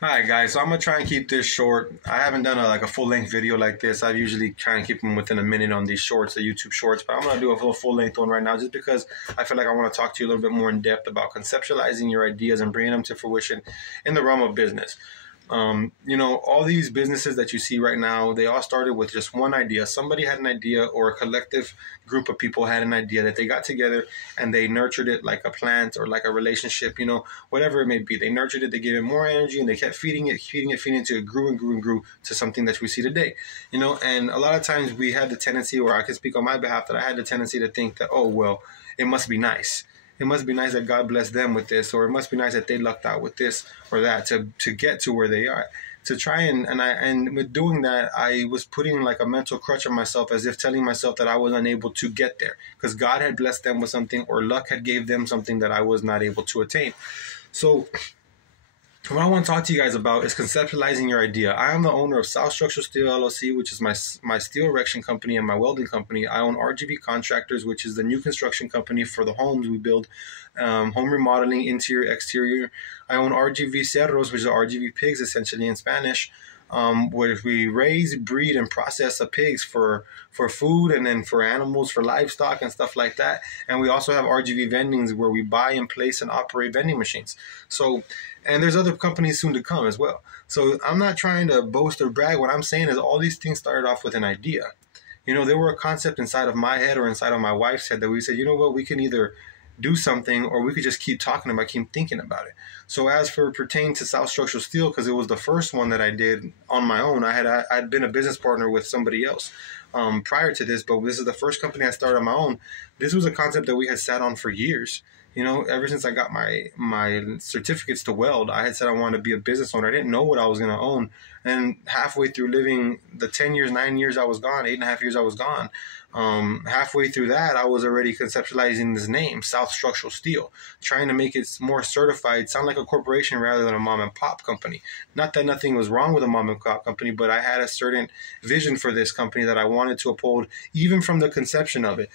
Alright guys, so I'm gonna try and keep this short. I haven't done a full-length video like this. I usually try and keep them within a minute on these shorts, the YouTube shorts, but I'm gonna do a full-length one right now just because I feel like I want to talk to you a little bit more in depth about conceptualizing your ideas and bringing them to fruition in the realm of business. All these businesses that you see right now, they all started with just one idea. Somebody had an idea, or a collective group of people had an idea that they got together and they nurtured it like a plant or like a relationship, whatever it may be. They nurtured it, they gave it more energy, and they kept feeding it until it grew and grew and grew to something that we see today. And a lot of times we had the tendency, or I can speak on my behalf, that I had the tendency to think that, oh, well, it must be nice. It must be nice that God blessed them with this, or it must be nice that they lucked out with this or that to get to where they are. To try and with doing that, I was putting like a mental crutch on myself, as if telling myself that I was unable to get there because God had blessed them with something, or luck had gave them something that I was not able to attain. So what I want to talk to you guys about is conceptualizing your idea. I am the owner of South Structural Steel LLC, which is my steel erection company and my welding company. I own RGV Contractors, which is the new construction company for the homes we build, home remodeling, interior, exterior. I own RGV Cerros, which is RGV pigs, essentially in Spanish, where we raise, breed, and process the pigs for food, and then for animals, for livestock and stuff like that. And we also have RGV Vendings, where we buy and place and operate vending machines. So, and there's other companies soon to come as well. So I'm not trying to boast or brag. What I'm saying is all these things started off with an idea. There were a concept inside of my head or inside of my wife's head that we said, you know what, we can either do something, or we could just keep talking about, keep thinking about it. So as for pertaining to South Structural Steel, because it was the first one that I did on my own, I'd been a business partner with somebody else prior to this, but this is the first company I started on my own. This was a concept that we had sat on for years. Ever since I got my certificates to weld, I had said I wanted to be a business owner. I didn't know what I was going to own. And halfway through living the 10 years, 9 years I was gone, 8.5 years I was gone, halfway through that, I was already conceptualizing this name, South Structural Steel, trying to make it more certified, sound like a corporation rather than a mom and pop company. Not that nothing was wrong with a mom and pop company, but I had a certain vision for this company that I wanted to uphold, even from the conception of it.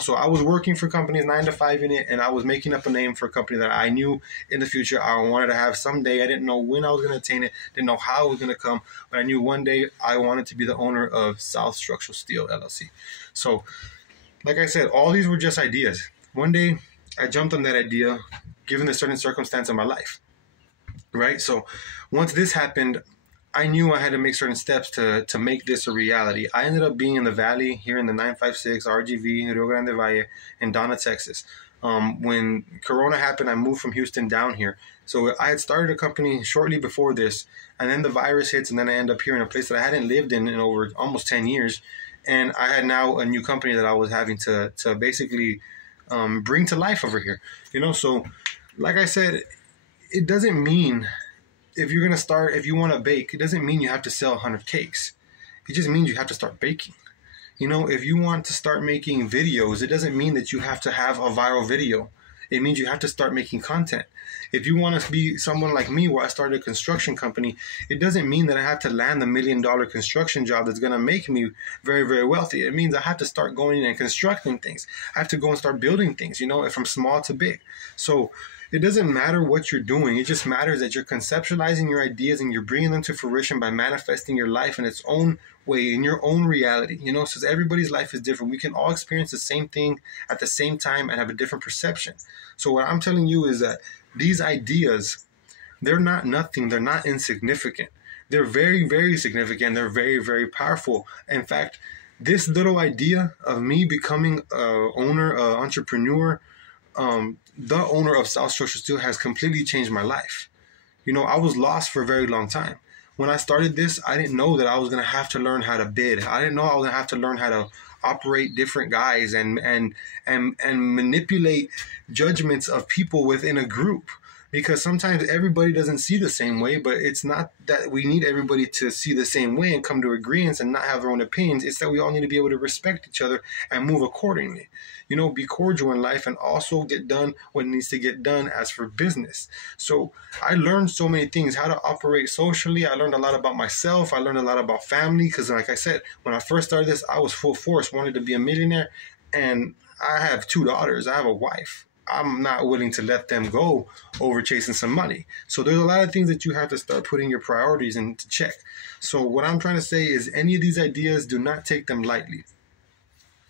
So I was working for companies 9 to 5 in it, and I was making up a name for a company that I knew in the future I wanted to have someday. I didn't know when I was going to attain it, didn't know how it was going to come, but I knew one day I wanted to be the owner of South Structural Steel LLC. So, like I said, all these were just ideas. One day, I jumped on that idea, given the certain circumstance of my life, right? So, once this happened, I knew I had to make certain steps to make this a reality. I ended up being in the Valley, here in the 956, RGV, Rio Grande Valle, in Donna, Texas. When Corona happened, I moved from Houston down here. So I had started a company shortly before this, and then the virus hits, and then I end up here in a place that I hadn't lived in over almost 10 years. And I had now a new company that I was having to basically bring to life over here. So like I said, it doesn't mean if you're going to start, if you want to bake, it doesn't mean you have to sell 100 cakes. It just means you have to start baking. If you want to start making videos, it doesn't mean that you have to have a viral video. It means you have to start making content. If you want to be someone like me, where I started a construction company, it doesn't mean that I have to land the $1 million construction job that's going to make me very, very wealthy. It means I have to start going in and constructing things. I have to go and start building things, from small to big. So it doesn't matter what you're doing. It just matters that you're conceptualizing your ideas and you're bringing them to fruition by manifesting your life in its own way, in your own reality. Since everybody's life is different, we can all experience the same thing at the same time and have a different perception. So what I'm telling you is that these ideas, they're not nothing. They're not insignificant. They're very, very significant. They're very, very powerful. In fact, this little idea of me becoming an owner, entrepreneur, the owner of South Structural Steel has completely changed my life. I was lost for a very long time. When I started this, I didn't know that I was going to have to learn how to bid. I didn't know I was going to have to learn how to operate different guys and manipulate judgments of people within a group. Because sometimes everybody doesn't see the same way, but it's not that we need everybody to see the same way and come to agreements and not have their own opinions. It's that we all need to be able to respect each other and move accordingly. Be cordial in life and also get done what needs to get done as for business. So I learned so many things, how to operate socially. I learned a lot about myself. I learned a lot about family because, like I said, when I first started this, I was full force, wanted to be a millionaire. And I have 2 daughters. I have a wife. I'm not willing to let them go over chasing some money. So there's a lot of things that you have to start putting your priorities into check. So what I'm trying to say is any of these ideas, do not take them lightly.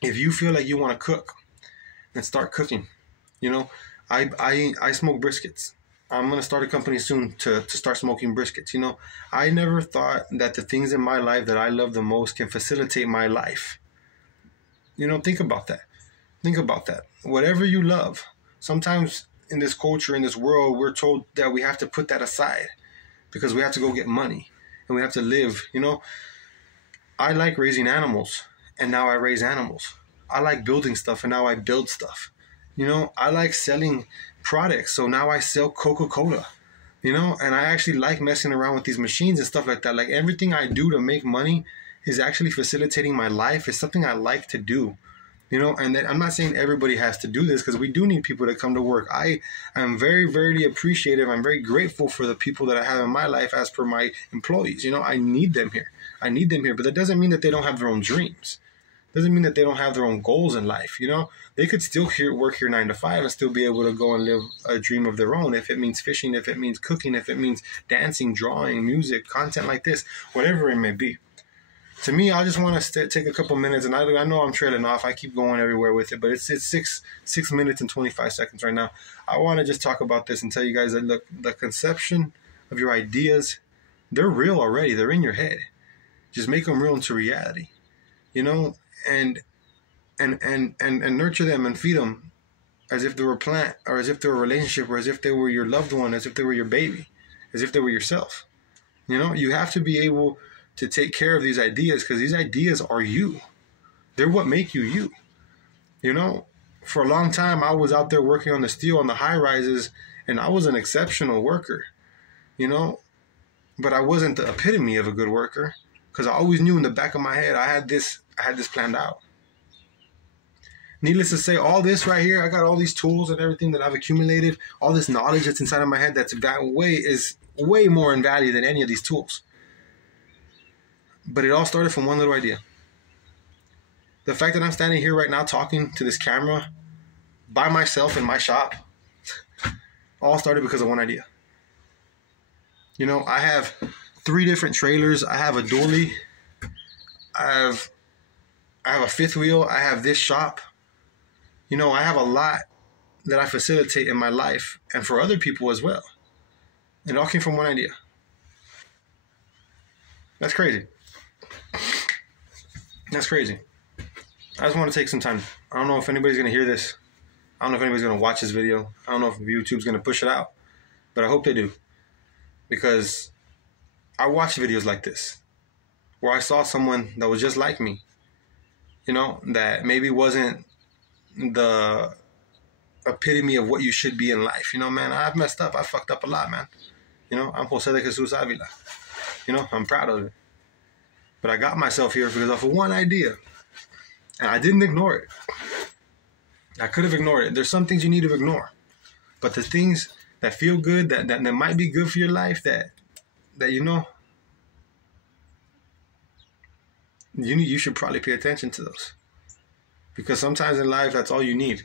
If you feel like you want to cook, then start cooking. You know, I smoke briskets. I'm going to start a company soon to start smoking briskets. You know, I never thought that the things in my life that I love the most can facilitate my life. You know, think about that. Think about that. Whatever you love, sometimes in this culture, in this world, we're told that we have to put that aside because we have to go get money and we have to live. You know, I like raising animals and now I raise animals. I like building stuff and now I build stuff. You know, I like selling products, so now I sell Coca-Cola. You know, and I actually like messing around with these machines and stuff like that. Like everything I do to make money is actually facilitating my life. It's something I like to do. You know, and I'm not saying everybody has to do this because we do need people to come to work. I am very, very appreciative. I'm very grateful for the people that I have in my life as per my employees. You know, I need them here. I need them here. But that doesn't mean that they don't have their own dreams. Doesn't mean that they don't have their own goals in life. You know, they could still work here 9 to 5 and still be able to go and live a dream of their own. If it means fishing, if it means cooking, if it means dancing, drawing, music, content like this, whatever it may be. To me, I just want to take a couple minutes, and I know I'm trailing off. I keep going everywhere with it, but it's 6 minutes and 25 seconds right now. I want to just talk about this and tell you guys that, look, the conception of your ideas, they're real already. They're in your head. Just make them real into reality, you know, and nurture them and feed them as if they were a plant, or as if they were a relationship, or as if they were your loved one, as if they were your baby, as if they were yourself. You know, you have to be able to take care of these ideas because these ideas are you. They're what make you you. You know, for a long time, I was out there working on the steel on the high rises, and I was an exceptional worker, you know, but I wasn't the epitome of a good worker because I always knew in the back of my head I had this planned out. Needless to say, all this right here, I got all these tools and everything that I've accumulated, all this knowledge that's inside of my head is way more in value than any of these tools. But it all started from one little idea. The fact that I'm standing here right now talking to this camera by myself in my shop all started because of one idea. You know, I have 3 different trailers. I have a dually. I have a 5th wheel. I have this shop. You know, I have a lot that I facilitate in my life and for other people as well. It all came from one idea. That's crazy. That's crazy. I just want to take some time. I don't know if anybody's going to hear this. I don't know if anybody's going to watch this video. I don't know if YouTube's going to push it out. But I hope they do. Because I watched videos like this where I saw someone that was just like me. You know, that maybe wasn't the epitome of what you should be in life. You know, man, I've messed up. I fucked up a lot, man. You know, I'm Jose de Jesus Avila. You know, I'm proud of it. But I got myself here because of one idea. And I didn't ignore it. I could have ignored it. There's some things you need to ignore. But the things that feel good, that might be good for your life, that you know, you should probably pay attention to those. Because sometimes in life, that's all you need.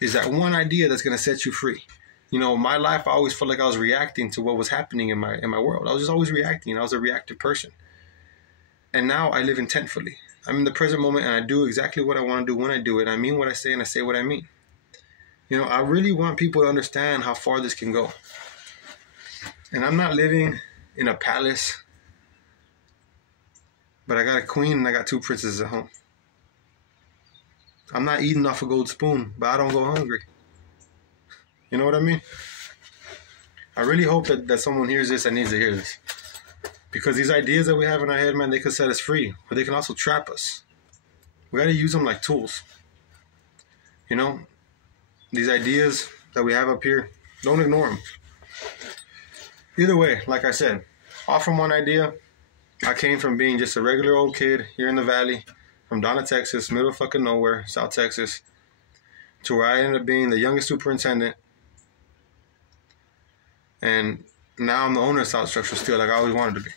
Is that one idea that's going to set you free. You know, my life, I always felt like I was reacting to what was happening in my world. I was just always reacting. I was a reactive person. And now I live intentfully. I'm in the present moment and I do exactly what I want to do when I do it. I mean what I say and I say what I mean. You know, I really want people to understand how far this can go. And I'm not living in a palace, but I got a queen and I got 2 princesses at home. I'm not eating off a gold spoon, but I don't go hungry. You know what I mean? I really hope that someone hears this and needs to hear this. Because these ideas that we have in our head, man, they can set us free, but they can also trap us. We got to use them like tools. You know, these ideas that we have up here, don't ignore them. Either way, like I said, off from one idea, I came from being just a regular old kid here in the valley, from Donna, Texas, middle of fucking nowhere, South Texas, to where I ended up being the youngest superintendent. And now I'm the owner of South Structural Steel like I always wanted to be.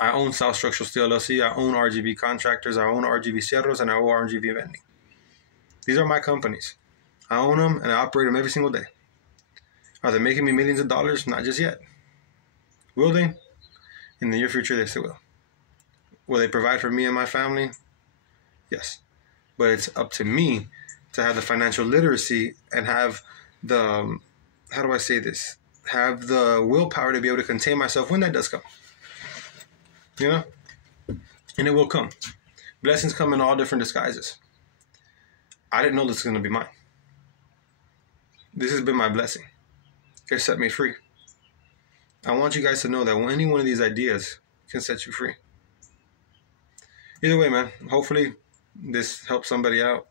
I own South Structural Steel LLC. I own RGB Contractors. I own RGB Cerros, and I own RGB Vending. These are my companies. I own them and I operate them every single day. Are they making me millions of dollars? Not just yet. Will they? In the near future, they still will. Will they provide for me and my family? Yes. But it's up to me to have the financial literacy and have the, how do I say this? Have the willpower to be able to contain myself when that does come. You know? And it will come. Blessings come in all different disguises. I didn't know this was going to be mine. This has been my blessing. It set me free. I want you guys to know that any one of these ideas can set you free. Either way, man, hopefully this helps somebody out.